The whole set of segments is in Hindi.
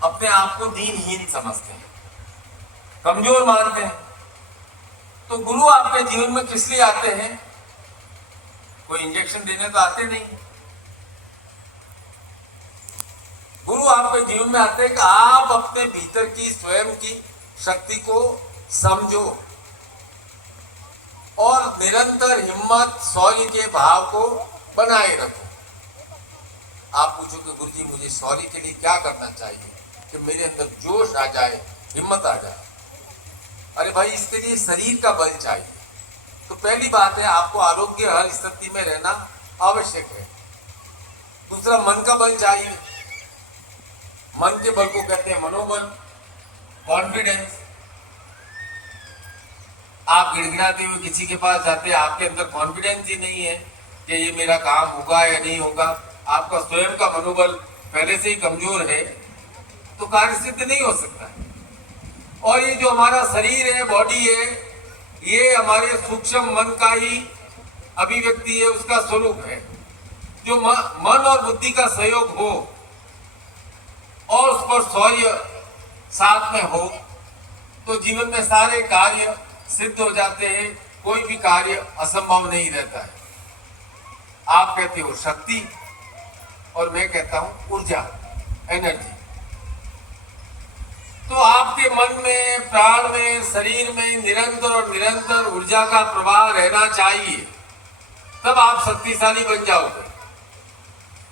अपने आप को दीनहीन समझते हैं, कमजोर मानते हैं। तो गुरु आपके जीवन में किस लिए आते हैं? कोई इंजेक्शन देने तो आते नहीं। गुरु आपके जीवन में आते हैं कि आप अपने भीतर की स्वयं की शक्ति को समझो और निरंतर हिम्मत शौर्य के भाव को बनाए रखो। आप पूछोगे गुरु जी मुझे शौर्य के लिए क्या करना चाहिए कि मेरे अंदर जोश आ जाए, हिम्मत आ जाए? अरे भाई, इसके लिए शरीर का बल चाहिए। तो पहली बात है, आपको आरोग्य हर स्थिति में रहना आवश्यक है। दूसरा, मन का बल चाहिए। मन के बल को कहते हैं मनोबल, कॉन्फिडेंस। आप गिड़गिड़ाते हुए किसी के पास जाते हैं, आपके अंदर कॉन्फिडेंस ही नहीं है कि ये मेरा काम होगा या नहीं होगा, आपका स्वयं का मनोबल पहले से ही कमजोर है, तो कार्य सिद्ध नहीं हो सकता। और ये जो हमारा शरीर है, बॉडी है, ये हमारे सूक्ष्म मन का ही अभिव्यक्ति है, उसका स्वरूप है। जो मन और बुद्धि का सहयोग हो और उस पर शौर्य साथ में हो तो जीवन में सारे कार्य सिद्ध हो जाते हैं, कोई भी कार्य असंभव नहीं रहता है। आप कहते हो शक्ति और मैं कहता हूं ऊर्जा, एनर्जी। तो आपके मन में, प्राण में, शरीर में निरंतर और निरंतर ऊर्जा का प्रवाह रहना चाहिए, तब आप शक्तिशाली बन जाओगे।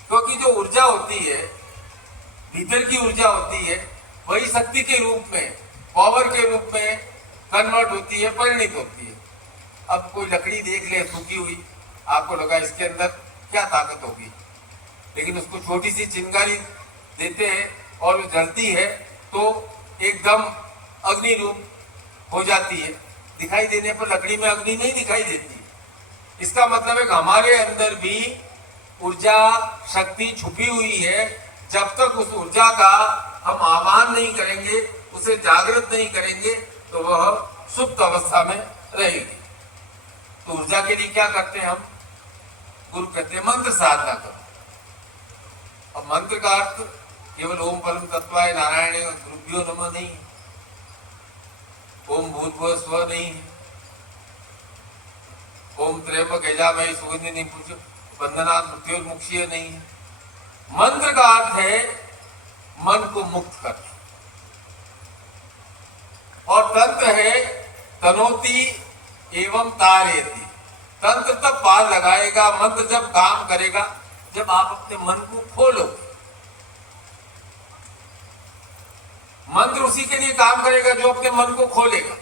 क्योंकि जो ऊर्जा होती है, भीतर की ऊर्जा होती है, वही शक्ति के रूप में, पावर के रूप में कन्वर्ट होती है, परिणित होती है। अब कोई लकड़ी देख ले सूखी हुई, आपको लगा इसके अंदर क्या ताकत होगी, लेकिन उसको छोटी सी चिंगारी देते हैं और वो जलती है तो एकदम अग्नि रूप हो जाती है। दिखाई देने पर लकड़ी में अग्नि नहीं दिखाई देती। इसका मतलब है कि हमारे अंदर भी ऊर्जा, शक्ति छुपी हुई है। जब तक उस ऊर्जा का हम आह्वान नहीं करेंगे, उसे जागृत नहीं करेंगे, तो वह सुप्त अवस्था में रहेगी। तो ऊर्जा के लिए क्या करते हैं हम? गुरु कहते हैं मंत्र साधना करो। अब मंत्र का अर्थ केवल ओम परम तत्वाय नारायण गुरुभ्यो नमः नहीं, ओम भूर्भुवः स्वः नहीं, ओम त्र्यंबक यजामहे सुगंधिं पुष्टिवर्धनात् मृत्योर्मुक्षीयः नहीं। मंत्र का अर्थ है मन को मुक्त करना, और तंत्र है तनोति एवं तारयति। तंत्र तब पार लगाएगा, मंत्र जब काम करेगा जब आप अपने मन को खोलोगे। मंत्र उसी के लिए काम करेगा जो अपने मन को खोलेगा।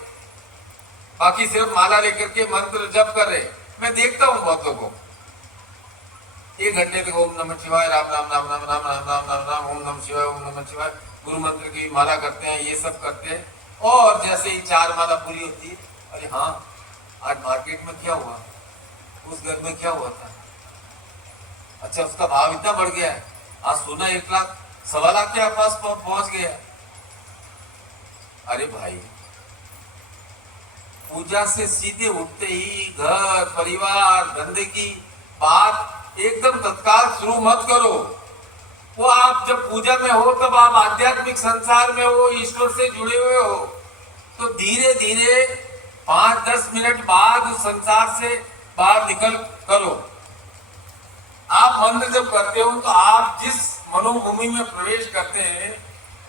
बाकी सिर्फ माला लेकर के मंत्र जप कर रहे, मैं देखता हूं बहुतों को 1 घंटे तक ओम नमः शिवाय, राम राम राम राम राम राम राम राम राम, ओम नमः शिवाय, ओम नमः शिवाय, गुरु मंत्र की माला करते हैं, ये सब करते हैं। और जैसे ही 4 माला पूरी होती है, अरे हाँ, आज मार्केट में क्या हुआ, उस घर में क्या हुआ था, अच्छा उसका भाव इतना बढ़ गया है, आज सोना 1 लाख 1.25 लाख के आसपास पहुंच गया। अरे भाई, पूजा से सीधे उठते ही घर, परिवार, धंधे की बात एकदम तत्काल शुरू मत करो। वो आप जब पूजा में हो तब आप आध्यात्मिक संसार में हो, ईश्वर से जुड़े हुए हो, तो धीरे धीरे 5-10 मिनट बाद उस संसार से बाहर निकल करो। आप मंत्र जब करते हो तो आप जिस मनोभूमि में प्रवेश करते हैं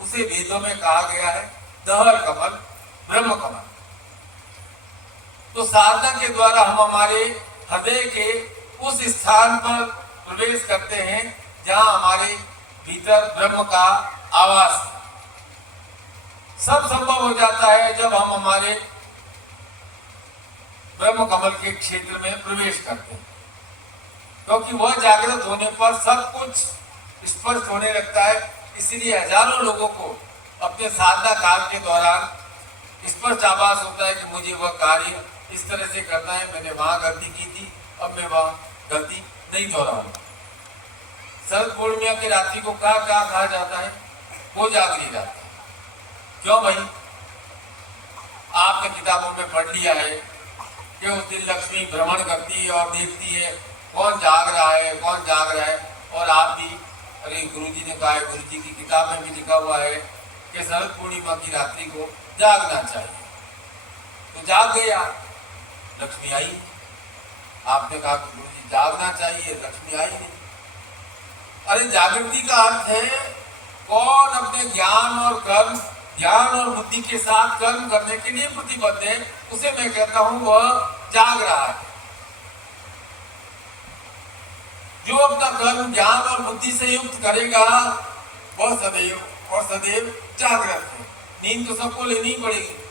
उसे वेदों में कहा गया है दहर कमल, ब्रह्म कमल। तो साधना के द्वारा हम हमारे हृदय के उस स्थान पर प्रवेश करते हैं जहां हमारे भीतर ब्रह्म का आवास। सब संभव हो जाता है जब हम हमारे ब्रह्म कमल के क्षेत्र में प्रवेश करते हैं, क्योंकि वह जागृत होने पर सब कुछ स्पष्ट होने लगता है। इसलिए हजारों लोगों को अपने साधना काल के दौरान स्पष्ट आभास होता है कि मुझे वह कार्य इस तरह से करना है, मैंने वहां गलती की थी, अब मैं वहां गलती नहीं दोहराऊंगा। शरद पूर्णिमा की रात्रि को क्या क्या कहा जाता है? वो जागरी रात। क्यों भाई? आपने किताबों में पढ़ लिया है कि उस दिन लक्ष्मी भ्रमण करती है और देखती है कौन जाग रहा है, कौन जाग रहा है, और आप भी अरे गुरु जी ने कहा है, गुरु जी की किताब में भी लिखा हुआ है कि शरद पूर्णिमा की रात्रि को जागना चाहिए। तो जाग गया, लक्ष्मी आई। आपने कहा कि गुरु जी जागना चाहिए, लक्ष्मी आई नहीं। अरे जागृति का अर्थ है कौन अपने ज्ञान और कर्म, ज्ञान और बुद्धि के साथ कर्म करने के लिए प्रतिबद्ध है, उसे मैं कहता हूं वह जाग रहा है। जो अपना कर्म ज्ञान और बुद्धि से युक्त करेगा वह सदैव और सदैव जागृत है। नींद तो सबको लेनी पड़ेगी।